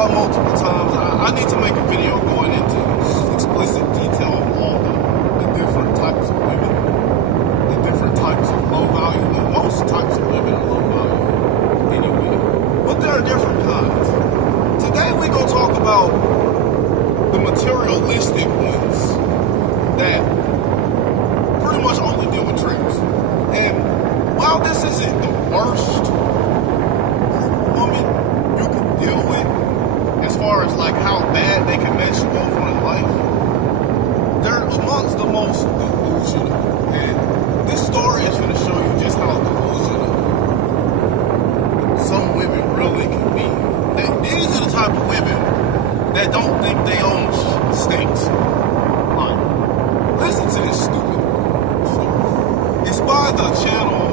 y'all multiple times. I need to make a video going into explicit detail of all the different types of women, the different types of low value. Well, most types of women are low value anyway, but there are different kinds. Today we gonna talk about the materialistic ones that pretty much only deal with tricks. And while this isn't the worst woman you can deal with, as far as like how bad they can mess you over in life, they're amongst the most delusional. And this story is going to show you just how delusional some women really can be. These are the type of women that don't think they own stinks. Like, listen to this stupid story. It's by the channel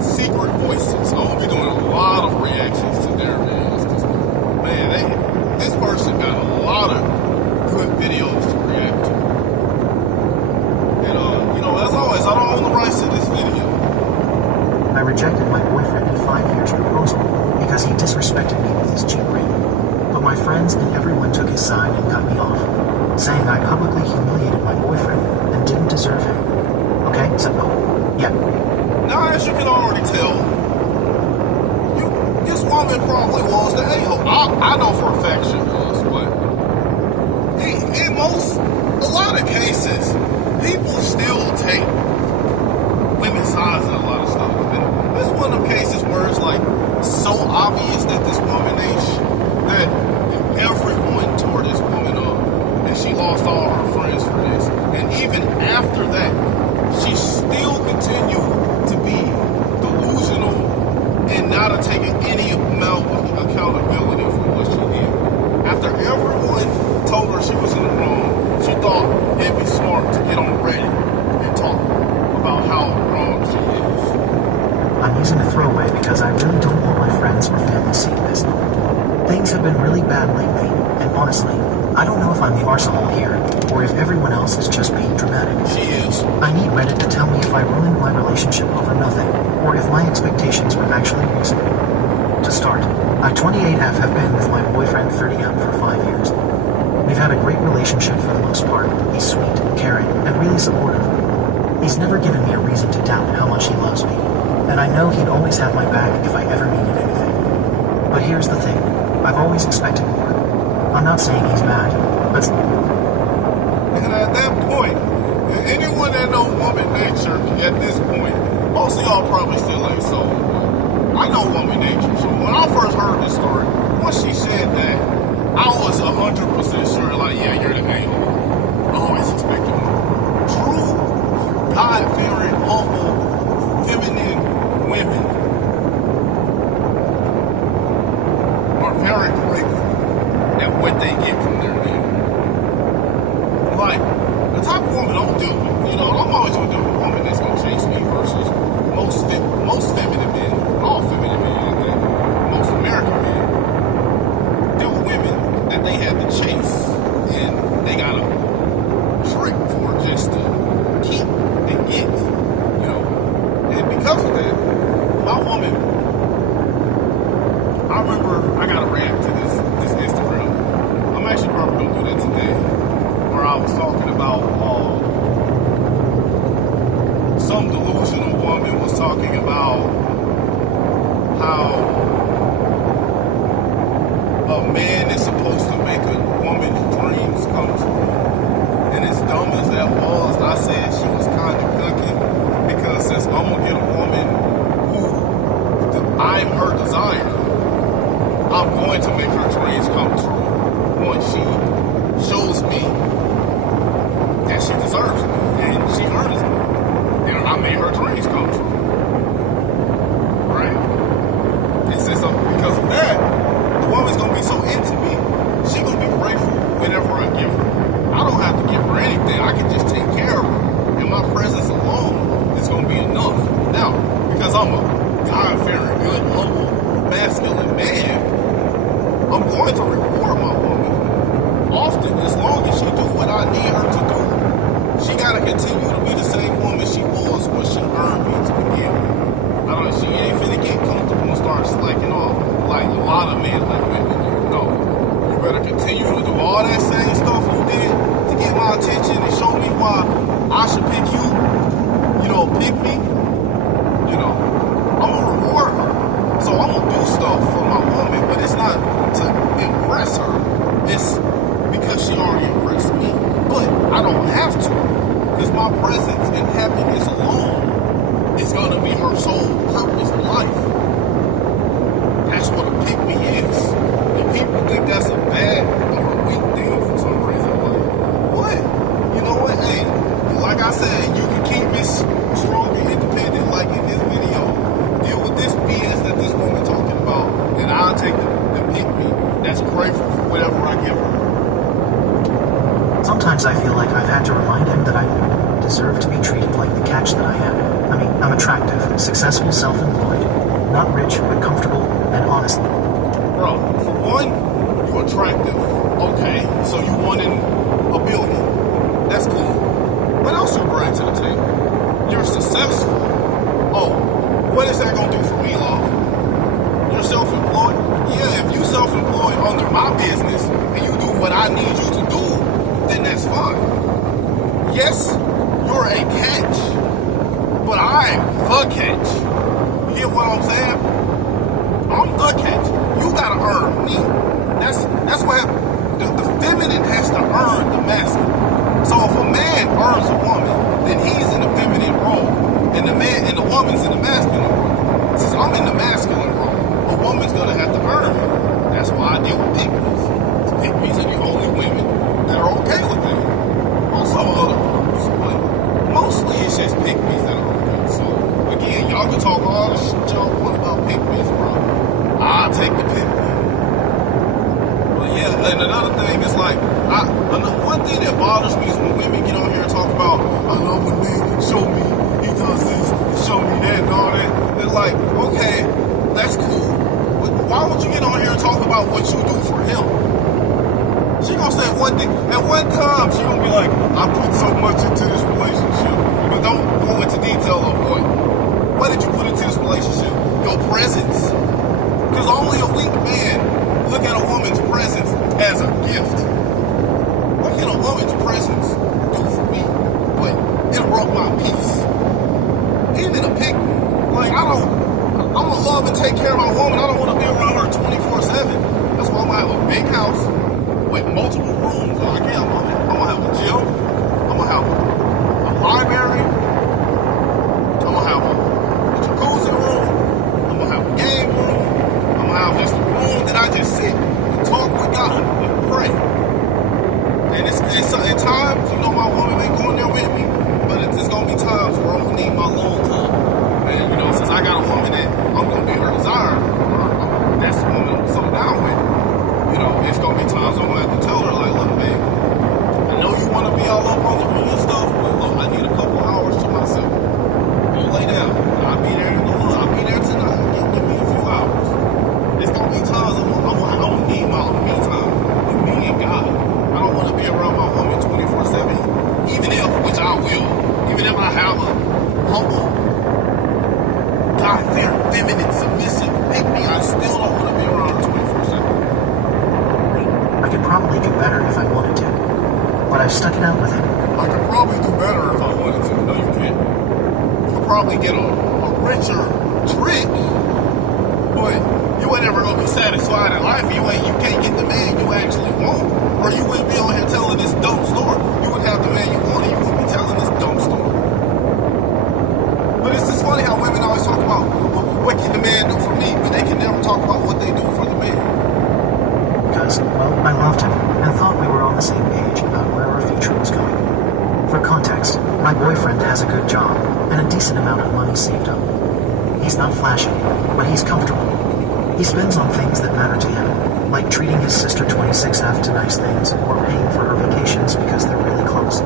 SecretVoices. I'm gonna be doing a lot of reactions to their videos because, man, this person got a lot of good videos to react to. And as always, I don't own the rights to this video. I rejected my boyfriend at 5 years proposal because he disrespected me with his cheap ring. But my friends and everyone took his side and cut me off, saying I publicly humiliated my boyfriend and didn't deserve him. Okay, simple. Yeah. Now, as you can already tell, this woman probably was the a-hole. I know for a fact she was, but in a lot of cases, people still take women's sides in a lot of stuff. And this is one of them cases where it's like so obvious that this woman that everyone tore this woman up, and she lost all her friends for this. And even after that, she still continued to be delusional and not taking any amount of accountability for what she did. After everyone told her she was in the wrong, she thought it'd be smart to get on Reddit and talk about how wrong she is. I'm using a throwaway because I really don't want my friends or family seeing this. Things have been really bad lately, and honestly, I don't know if I'm the arsehole here, or if everyone else is just being dramatic. She is. I need Reddit to tell me if I ruined my relationship over nothing, or if my expectations were actually reasonable. To start, I, 28F, have been with my boyfriend 30M for 5 years. We've had a great relationship for the most part. He's sweet, caring, and really supportive. He's never given me a reason to doubt how much he loves me, and I know he'd always have my back if I ever needed anything. But here's the thing, I've always expected more. I'm not saying he's mad, but... And at that point, anyone that knows woman nature at this point, most of y'all probably still ain't sold. I know woman nature, so when I first heard this story, once she said that, I was 100% sure, like, yeah, you're the a-hole. I always expected more. True, God-fearing, humble, feminine women are very grateful at what they get from their man. Like, the type of woman I'm dealing with, I'm always going to deal with a woman that's going to chase me versus most feminine men, all feminine men, and most American men deal with women that they had to chase, and they got a trick for just to keep and get, And because of that, my woman, I remember I got to react to this Instagram. I'm actually probably going to do that today, where I was talking about some delusional woman was talking about how a man is supposed to make a woman's dreams come true. And as dumb as that was, I said she was kind of cooking, because since I'm going to get a woman who I'm her desire, I'm going to make her dreams come true once she shows me that she deserves me and she earns me. And I made her dreams come true. Right? And since because of that, the woman's going to be so into me, she's going to be grateful whenever I give her. I don't have to give her anything. I can just take care of her. And my presence alone is going to be enough. Now, because I'm a God-fearing, good, humble, masculine man, I'm going to reward my woman often, as long as she do what I need her to do. She got to continue to be the same woman she was when she earned me to begin with. She ain't finna get comfortable and start slacking off like a lot of men like women. better continue to do all that same stuff you did to get my attention and show me why I should pick you. Pick me. I'm gonna reward her. So I'm gonna do stuff for my woman, but it's not to impress her. It's because she already impressed me. But I don't have to, because my presence and happiness alone is gonna be her sole purpose in life. That's what a pick me is. And people think that's a bad or a weak thing for some reason. Like, what? You know what? Hey, like I said, you can keep me strong and independent like in this video. Deal with this BS that this woman talking about, and I'll take the pick me that's grateful for whatever I give her. Sometimes I feel like I've had to remind him that I deserve to be treated like the catch that I am. I mean, I'm attractive, successful, self-employed, not rich, but comfortable and honest. Bro, for one, you're attractive. Okay, so you won in $1 billion. That's cool. What else you bring to the table? You're successful. Oh, what is that gonna do for me, love? You're self-employed? Yeah, if you self-employed under my business and you do what I need you to do, then that's fine. Yes, you're a catch, but I'm the catch. You get what I'm saying? I'm the catch. You gotta earn me. That's what happens. The feminine has to earn the masculine. So if a man earns a woman, then he's in the feminine role, and the woman's in the masculine role. Since I'm in the masculine role, a woman's gonna have to earn me. That's why I deal with pygmies. Pygmies are the only women that are okay with that. Also other groups, but mostly it's just pygmies that are okay. So again, y'all can talk all the shit y'all want about pygmies, bro. I'll take the pygmy. But yeah, and another thing is like, one thing that bothers me is when women get on here and talk about, I love when men can show me he does this, show me that, and all that. They're like, okay, that's cool. But why would you get on here and talk about what you do for him? She gonna say one thing. At one time, she gonna be like, I put so much into this relationship. But don't go into detail of what. What did you put into this relationship? Your presence. Because only a weak man look at a woman's presence as a gift. What can a woman's presence do for me? But interrupt my peace. Even a pick. Like, I'm gonna love and take care of my woman. I don't want to be around her 24/7. That's why I'm gonna have a big house with multiple rooms. Again, I'm gonna have a gym. I'm gonna have a library. I'm gonna have a jacuzzi room. I'm gonna have a game room. I'm gonna have just a room that I just sit and talk with God and pray. And it's at times, my woman ain't going there with me, but it's gonna be times where I'm gonna need my alone time. And since I got a woman that I'm gonna be her desire, that's the woman I'm so down with. It's gonna be times I'm gonna have to tell her, like, look, babe, I know you wanna be all up on the room and stuff, but look, I need a couple hours to myself. Go lay down. I'll be there in the hood. I'll be there tonight. Give me a few hours. It's gonna be times I'm gonna need my me time with me and God. I don't wanna be around my woman 24/7, which I will, even if I have a humble, God-fearing, feminine, submissive pick me, I still don't wanna be around her 24/7. I could probably do better if I wanted to, but I've stuck it out with him. I could probably do better if I wanted to. No, you can't. You could probably get a richer trick, but you ain't ever gonna be satisfied in life. You can't get the man you actually want, or you wouldn't be on here telling this dumb story. You would have the man you want, and you wouldn't be telling this dumb story. But it's just funny how women always talk about what can the man do for me, but they can never talk about what they do for the man. Because, well, I loved him and thought we were on the same page about where our future was going. For context, my boyfriend has a good job and a decent amount of money saved up. He's not flashy, but he's comfortable. He spends on things that matter to him, like treating his sister 26F to nice things or paying for her vacations because they're really close.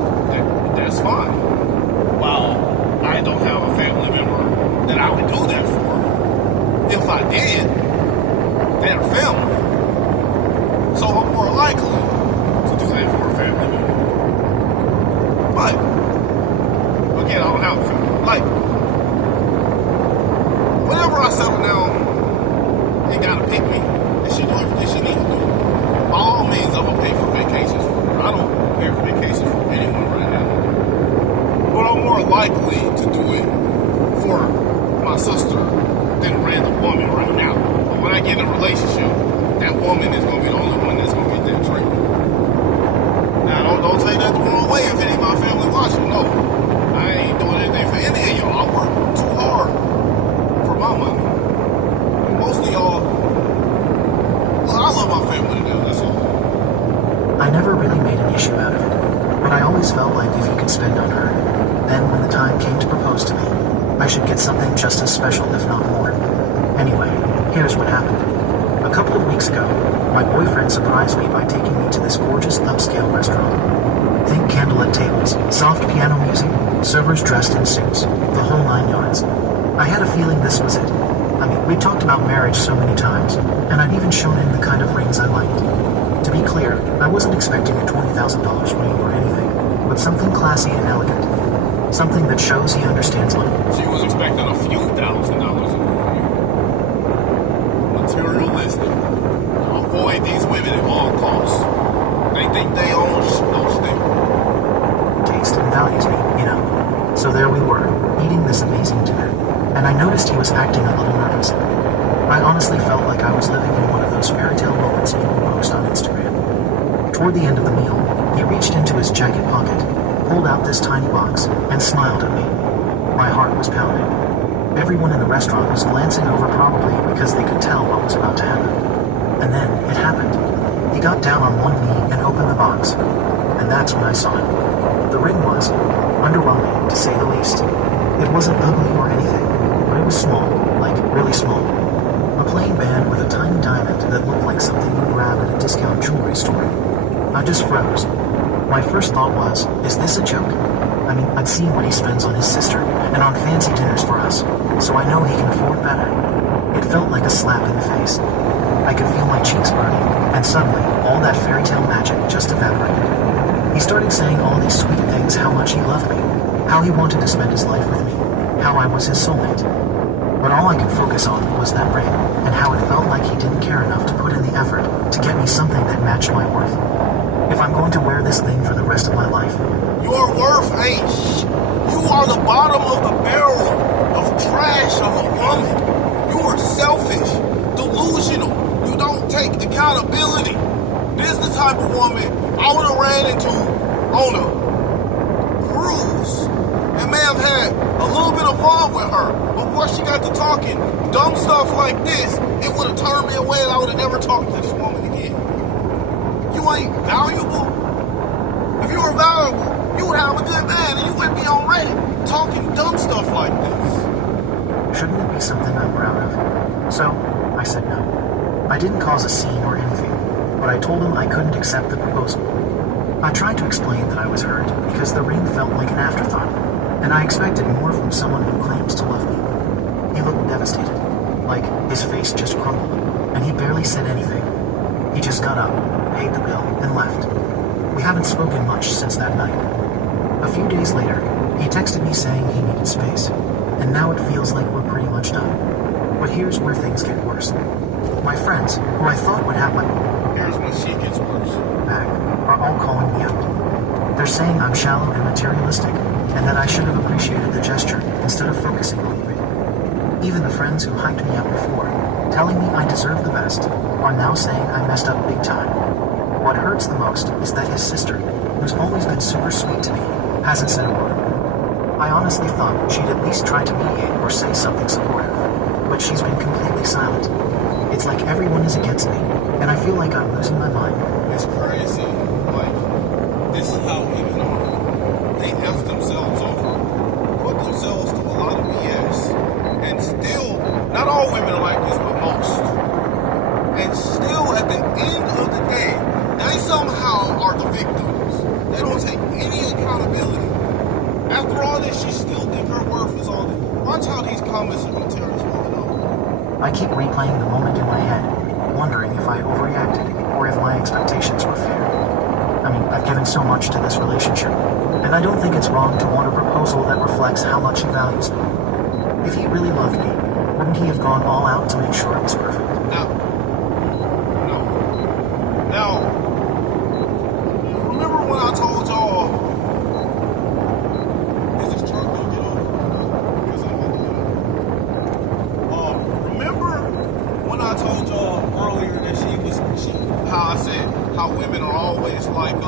That's fine. Wow, I don't have a family member that I would do that for. If I did, they're family. So I'm more likely to do that for a family member. But, again, I don't have a family. Like, whenever I settle down and gotta pick me, and she do everything she needs to do, by all means, likely to do it for my sister than a random woman right now. But when I get in a relationship, that woman is going to be the only one that's going to get that treatment. Now, don't take that the wrong way if any of my family watching. No, I ain't doing anything for any of y'all. I work too hard for my money. And most of y'all, well, I love my family together, that's all. I never really made an issue out of it, but I always felt like if he could spend on her, then when the time came to propose to me, I should get something just as special, if not more. Anyway, here's what happened. A couple of weeks ago, my boyfriend surprised me by taking me to this gorgeous upscale restaurant. Think candlelit tables, soft piano music, servers dressed in suits, the whole 9 yards. I had a feeling this was it. I mean, we talked about marriage so many times, and I'd even shown him the kind of rings I liked. To be clear, I wasn't expecting a $20,000 ring or anything, but something classy and elegant. Something that shows he understands money. She was expecting a few $1,000 in a ring. Materialistic. Avoid these women at all costs. They think they own those things. Taste and values me, you know. So there we were, eating this amazing dinner, and I noticed he was acting a little nervous. I honestly felt like I was living in one of those fairy tale moments people post on Instagram. Toward the end of the meal, he reached into his jacket pocket, pulled out this tiny box, and smiled at me. My heart was pounding. Everyone in the restaurant was glancing over probably because they could tell what was about to happen. And then it happened. He got down on one knee and opened the box. And that's when I saw it. The ring was underwhelming, to say the least. It wasn't ugly or anything, but it was small, like really small. A plain band with a tiny diamond that looked like something you'd grab at a discount jewelry store. I just froze. My first thought was, is this a joke? I mean, I'd seen what he spends on his sister and on fancy dinners for us, so I know he can afford better. It felt like a slap in the face. I could feel my cheeks burning, and suddenly, all that fairy tale magic just evaporated. He started saying all these sweet things, how much he loved me, how he wanted to spend his life with me, how I was his soulmate. But all I could focus on was that ring, and how it felt like he didn't care enough to put in the effort to get me something that matched my worth. If I'm going to wear this thing for the rest of my life, your worth ain't You are the bottom of the barrel of trash of a woman. You are selfish, delusional. You don't take accountability. This is the type of woman I would have ran into on a cruise and may have had a little bit of fun with her. But once she got to talking dumb stuff like this, it would have turned me away and I would have never talked to this woman again. You ain't valuable. If you were valuable, you would have a good man and you wouldn't be on Reddit talking dumb stuff like this. Shouldn't it be something I'm proud of? So, I said no. I didn't cause a scene or anything, but I told him I couldn't accept the proposal. I tried to explain that I was hurt because the ring felt like an afterthought, and I expected more from someone who claims to love me. He looked devastated, like his face just crumbled, and he barely said anything. He just got up, paid the bill, and left. We haven't spoken much since that night. A few days later, he texted me saying he needed space, and now it feels like we're pretty much done. But here's where things get worse. My friends, who I thought would have my Here's when she gets worse. back, are all calling me out. They're saying I'm shallow and materialistic, and that I should have appreciated the gesture instead of focusing on the ring. Even the friends who hyped me up before, telling me I deserve the best, are now saying I messed up big time. What hurts the most is that his sister, who's always been super sweet to me, hasn't said a word. I honestly thought she'd at least try to mediate or say something supportive, but she's been completely silent. It's like everyone is against me, and I feel like I'm losing my mind. It's crazy. Like, this is how women are. They F themselves over, put themselves through a lot of BS, and still, not all women are like this, but most. And still, at the end of the day, they somehow are the victims. They don't take any accountability. After all this, she still think her worth is all this. Watch how these comments are going to tear this woman up. I keep replaying the moment in my head, wondering if I overreacted or if my expectations were fair. I mean, I've given so much to this relationship, and I don't think it's wrong to want a proposal that reflects how much he values me. If he really loved me, wouldn't he have gone all out to make sure it was perfect? Now, remember when I told y'all, is this truck? like,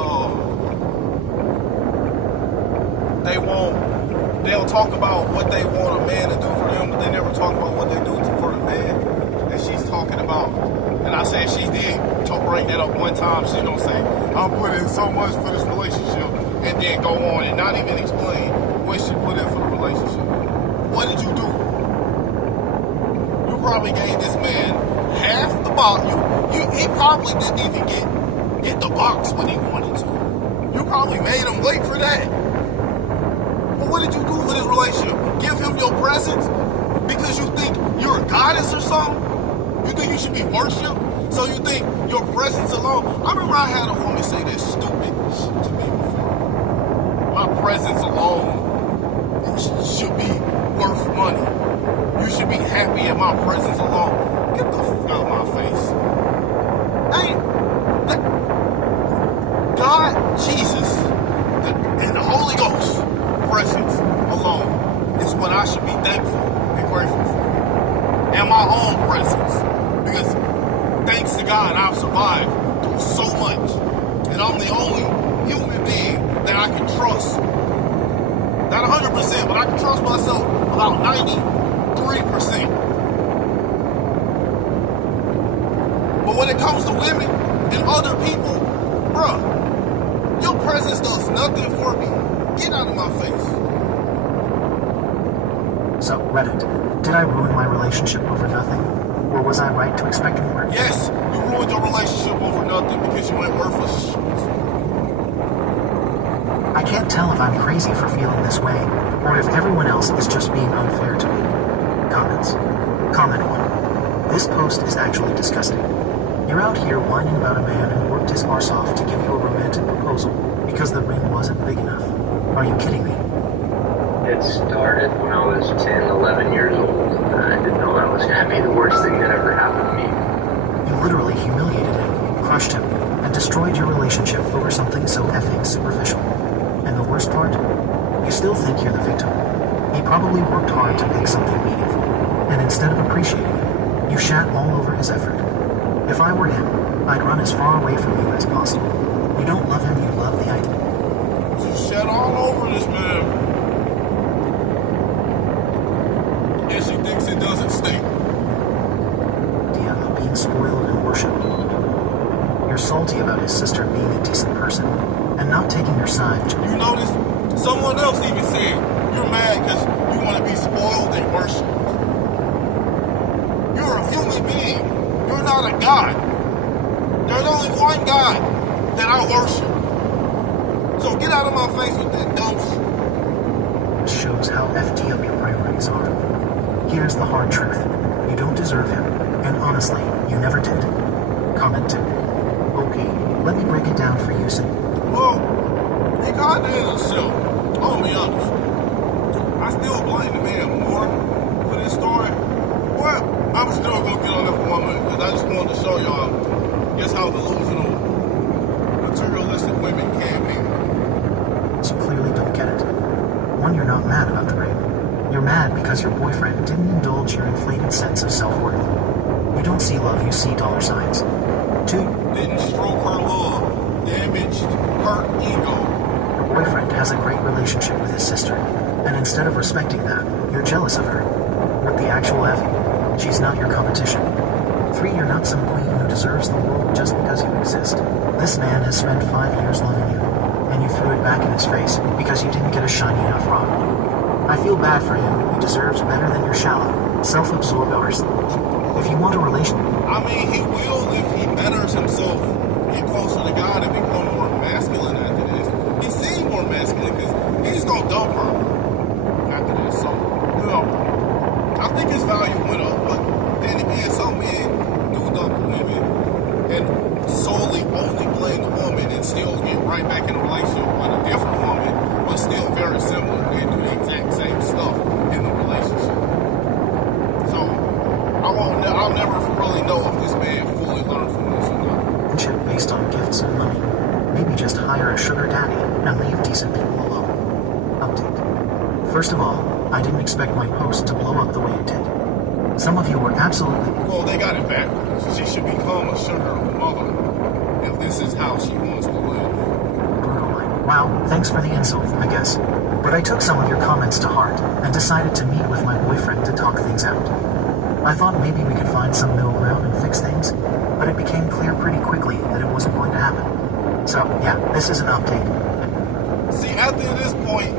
they'll talk about what they want a man to do for them, but they never talk about what they do for the man. And she's talking about, and I said she did bring that up one time. She don't say, I'm putting in so much for this relationship, and then go on and not even explain what she put in for the relationship. What did you do? You probably gave this man half the box. He probably didn't even get the box when he wanted to. You probably made him wait for that. Well, what did you do for this relationship? Give him your presence because you think you're a goddess or something? You think you should be worshipped? So you think your presence alone? I remember I had a woman say that stupid shit to me before. My presence alone should be worth money. You should be happy at my presence alone. Get the fuck out of my face. God, Jesus, and the Holy Ghost presence alone is what I should be thankful and grateful for. And my own presence. Because thanks to God, I've survived through so much. And I'm the only human being that I can trust. Not 100%, but I can trust myself about 93%. But when it comes to women and other people, bruh, your presence does nothing for me. Get out of my face. So, Reddit, did I ruin my relationship over nothing? Or was I right to expect more? Yes, you ruined your relationship over nothing because you ain't worthless shit. I can't tell if I'm crazy for feeling this way, or if everyone else is just being unfair to me. Comments. Comment 1. This post is actually disgusting. You're out here whining about a man who worked his arse off to give you a romantic proposal because the ring wasn't big enough. Are you kidding me? It started when I was 10, 11 years old. I didn't know that was going to be the worst thing that ever happened to me. You literally humiliated him, crushed him, and destroyed your relationship over something so effing superficial. And the worst part? You still think you're the victim. He probably worked hard to make something meaningful, and instead of appreciating it, you shat all over his effort. If I were him, I'd run as far away from you as possible. You don't love him, you love the idea. You shat all over this man. And she thinks it doesn't stink. Idea of being spoiled and worshipped. You're salty about his sister being a decent person, and not taking your side. You notice? Someone else even said you're mad because you want to be spoiled and worshipped. You're a human being. You're not a god. There's only one God that I worship. So get out of my face with that dumb shit. This shows how FD up your priorities are. Here's the hard truth. You don't deserve him, and honestly, you never did. Comment 2. OP, let me break it down for you simply. Well, he kinda is a self. I'll be honest. I still blame the man more for this story. But I'm still gonna get on that woman because I just wanted to show y'all just how delusional materialistic women can be. So you clearly don't get it. 1, you're not mad about the rape. You're mad because your boyfriend didn't indulge your inflated sense of self-worth. You don't see love, you see dollar signs. 2, Didn't stroke her love, damaged her ego. your boyfriend has a great relationship with his sister, and instead of respecting that, you're jealous of her. What the actual F? She's not your competition. 3, you're not some queen who deserves the world just because you exist. This man has spent 5 years loving you, and you threw it back in his face because you didn't get a shiny enough rock. I feel bad for him. He deserves better than your shallow, self-absorbed arse. If you want a relation... I mean, he will if he betters himself, get closer to God and become more masculine after this. He seems more masculine because he's going to dump her after this. So, I think his value went up, but then again, some men do dump women and solely only blame the woman and still get right back in a relationship with a different woman, but still very similar. They do the exact same stuff in the relationship. So, I'll never really know if this man fully learned from this or not. Relationship based on gifts and money. Maybe just hire a sugar daddy and leave decent people alone. Update. First of all, I didn't expect my post to blow up the way it did. Some of you were absolutely... Well, they got it backwards. She should become a sugar mother if this is how she wants to live. Wow, thanks for the insult, I guess. But I took some of your comments to heart and decided to meet with my boyfriend to talk things out. I thought maybe we could find some middle ground and fix things, but it became clear pretty quickly that it wasn't going to happen. So, yeah, this is an update. See, after this point,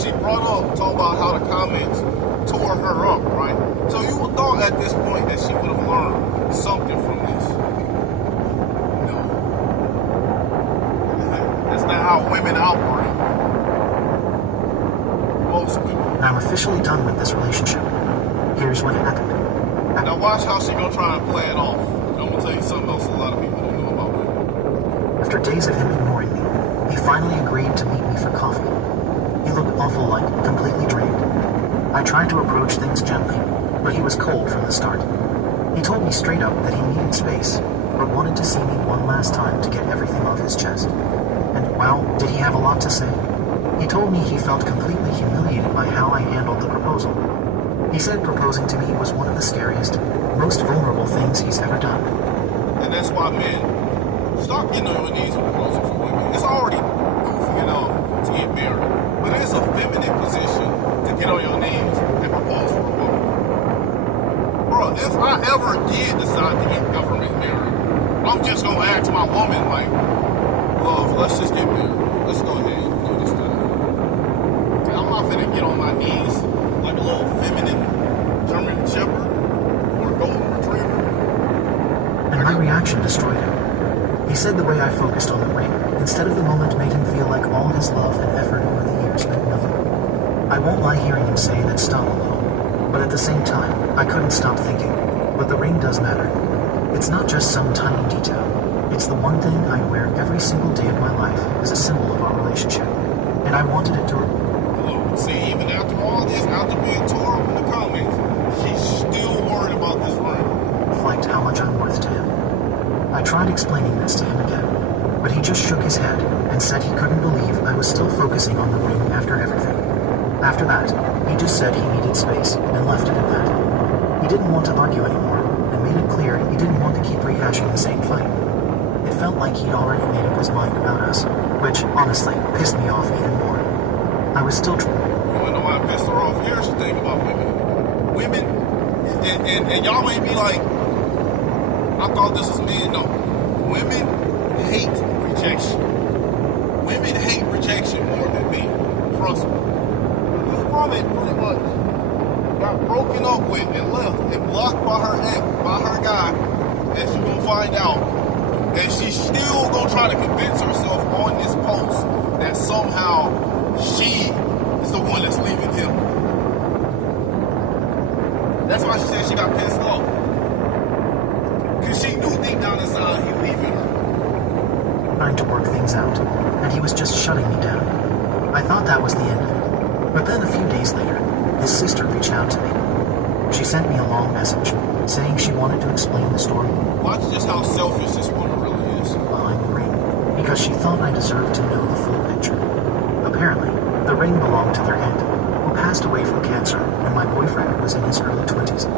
she brought up, talking about how the comments tore her up, right? So you would thought at this point that she would have learned something from this. No. That's not how women operate. Most women. I'm officially done with this relationship. Here's what happened. Now watch how she gonna try and play it off. I'm gonna tell you something else a lot of people don't know about women. After days of him ignoring me, he finally agreed to meet me for coffee. He looked awful like completely drained. I tried to approach things gently, but he was cold from the start. He told me straight up that he needed space, but wanted to see me one last time to get everything off his chest. And, wow, did he have a lot to say? He told me he felt completely humiliated by how I handled the proposal. He said proposing to me was one of the scariest, most vulnerable things he's ever done. And that's why men start getting on your knees and proposing for women. It's already goofy enough to get married, but it is a feminine position to get on your knees and propose for a woman. Bro, if I ever did decide to get government married, I'm just gonna ask my woman, like, love, let's just get married. Let's go ahead and do this thing. I'm not gonna get on my knees like a little feminine German Shepherd or a golden retriever. And my reaction destroyed him. He said the way I focused on the ring, instead of the moment, made him feel like all his love and effort over the years meant nothing. I won't lie hearing him say that stung a little, but at the same time, I couldn't stop thinking, but the ring does matter. It's not just some tiny detail. It's the one thing I wear every single day of my life as a symbol of our relationship, and I wanted it to... See, even after all this, after being tore up in the comments, she's still worried about this ring. reflect how much I'm worth to him. I tried explaining this to him again, but he just shook his head and said he couldn't believe I was still focusing on the ring after everything. After that, he just said he needed space and left it at that. He didn't want to argue anymore and made it clear he didn't want to keep rehashing the same fight. It felt like he'd already made up his mind about us, which, honestly, pissed me off even more. I was still... You wanna know why I pissed her off? Here's the thing about women. Women, and y'all ain't be like, I thought this was men. No. Women hate rejection. Women hate rejection more than men. Trust me. This woman pretty much got broken up with and left and blocked by her ex, by her guy, as you gonna find out. And she's still gonna try to convince herself on this post that somehow she is the one that's leaving him. That's why she said she got pissed off. Because she knew deep down inside he leaving her. Trying to work things out, and he was just shutting me down. I thought that was the end of it. But then a few days later, his sister reached out to me. She sent me a long message, saying she wanted to explain the story. Watch just how selfish this woman really is. Behind the ring, because she thought I deserved to know the full picture. Apparently, the ring belonged to their aunt, who passed away from cancer when my boyfriend was in his early 20s.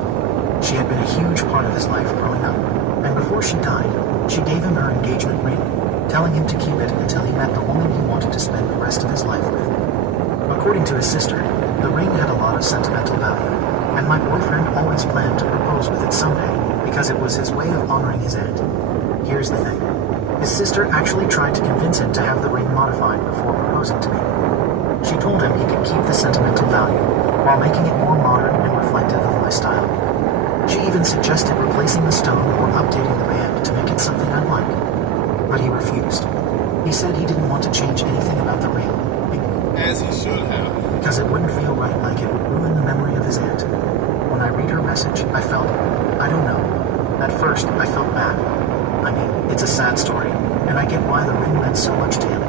She had been a huge part of his life growing up, and before she died, she gave him her engagement ring, telling him to keep it until he met the woman he wanted to spend the rest of his life with. According to his sister, the ring had a lot of sentimental value, and my boyfriend always planned to propose with it someday because it was his way of honoring his aunt. Here's the thing. His sister actually tried to convince him to have the ring modified before proposing to me. She told him he could keep the sentimental value while making it more modern and reflective of my style. She even suggested replacing the stone or updating the band to make it something I like. But he refused. He said he didn't want to change anything about the ring. As he should have. Because it wouldn't feel right, like it would ruin the memory of his aunt. When I read her message, I felt, I don't know. At first, I felt bad. I mean, it's a sad story, and I get why the ring meant so much to him.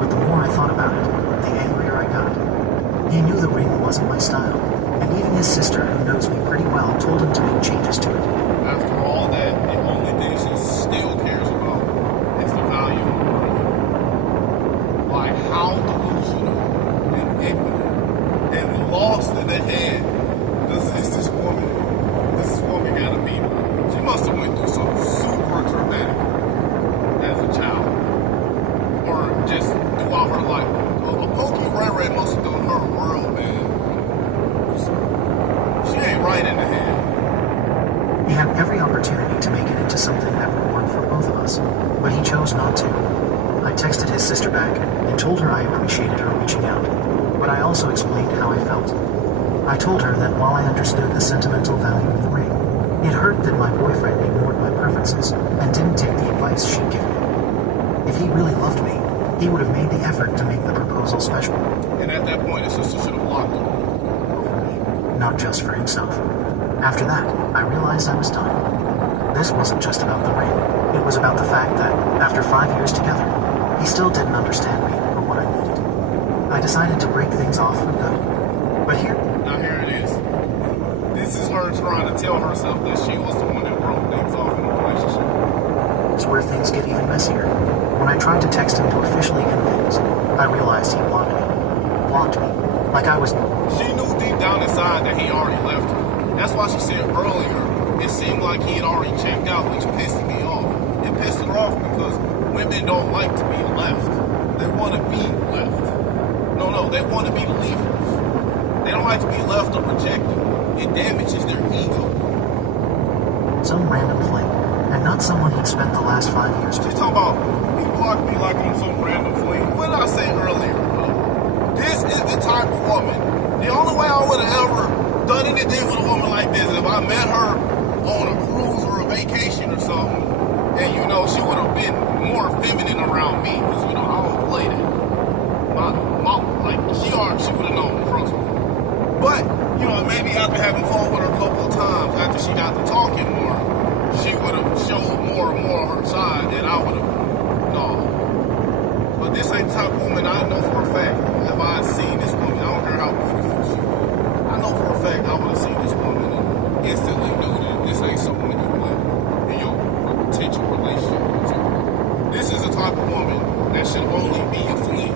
But the more I thought about it, the angrier I got. He knew the ring wasn't my style, and even his sister, who knows me pretty well, told him to make changes to it. After all that, the only thing she still cares about is the value of the ring. Like, how delusional and ignorant and lost in the head is this woman? This woman gotta be. She must have went through something super traumatic as a child, or just throughout explained how I felt. I told her that while I understood the sentimental value of the ring, it hurt that my boyfriend ignored my preferences and didn't take the advice she'd given me. If he really loved me, he would have made the effort to make the proposal special. And at that point, his sister should have blocked him. For me, not just for himself. After that, I realized I was done. This wasn't just about the ring. It was about the fact that, after 5 years together, he still didn't understand me or what I needed. I decided to break things off for good. But now here it is. This is her trying to tell herself that she was the one that broke things off in the relationship. It's where things get even messier. When I tried to text him to officially end things, I realized he blocked me. Blocked me. Like I was... She knew deep down inside that he already left her. That's why she said earlier, it seemed like he had already checked out, which pissed me off. It pissed her off because women don't like to be left. They want to be left. No, they want to be leavers. They don't like to be left or rejected. It damages their ego. Some random fling, and not someone he'd spent the last 5 years with. She's talking about, he blocked me like on some random fling. What did I say earlier, bro? This is the type of woman. The only way I would have ever done anything with a woman like this is if I met her on a cruise or a vacation or something, and she would have been more feminine around me, because I don't play that. She would have known, trust me. But maybe after having fun with her a couple of times, after she got to talking more, she would have showed more and more of her side, and I would have But this ain't the type of woman I know for a fact. If I had seen this woman, I don't care how beautiful she is, I know for a fact I would have seen this woman and instantly knew that this ain't someone you want in your potential relationship with. This is the type of woman that should only be a fling.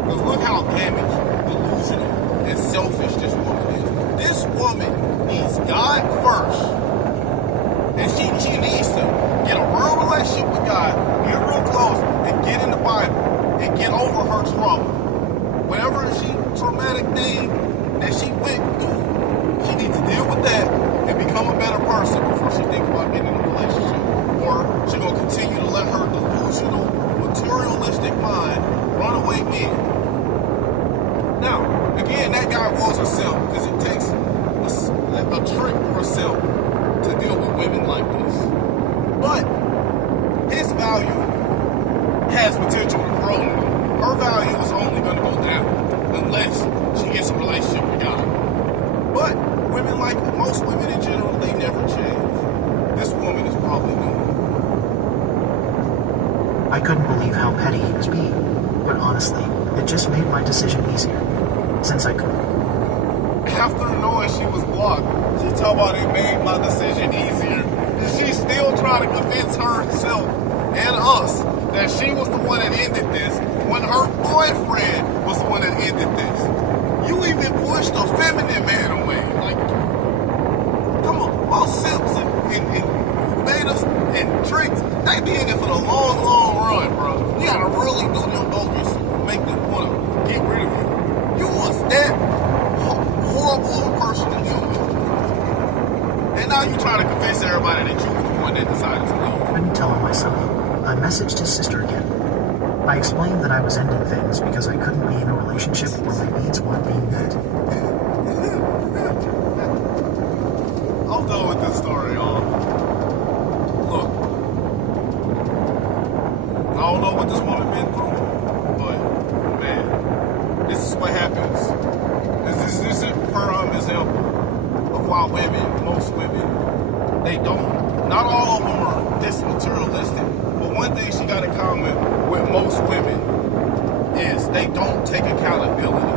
Because look how damaged, delusional, and selfish this woman is. This woman needs God first. And she needs to get a real relationship with God, get real close, and get in the Bible, and get over her trauma. Whatever traumatic thing that she went through, she needs to deal with that and become a better person before she thinks about getting in a relationship. Or she's going to continue to let her delusional, materialistic mind run away men. Now, again, that guy was a simp because it takes a trick for a simp to deal with women like this. But his value has potential to grow now. Her value is only going to go down unless she gets a relationship with God. But women, like most women in general, they never change. This woman is probably new. I couldn't believe how petty he was being, but honestly, it just made my decision easier. Since I could. After knowing she was blocked, she talking about it made my decision easier. And she's still trying to convince herself and us that she was the one that ended this when her boyfriend was the one that ended this. You even pushed a feminine man away. Like, come on, most simps and made us and tricks, they did it for the long, long run, bro. You gotta really do them bogus to make them want to get rid of you. You was that horrible of a person to deal with. And now you try to convince everybody that you were the one that decided to leave. I didn't tell him myself. I messaged his sister again. I explained that I was ending things because I couldn't be in a relationship where my needs weren't being met. I'm done with this story, y'all. Look, I don't know what this woman been through, but man, this is what happens. This is a prime example of why most women, they don't, not all of them are this materialistic, but one thing she got in common with most women is they don't take accountability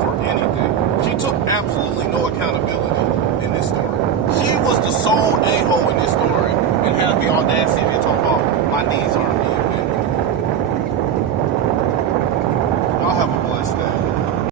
for anything. She took absolutely no accountability in this story. She was the sole a-hole in this story and had the audacity to talk about my needs aren't being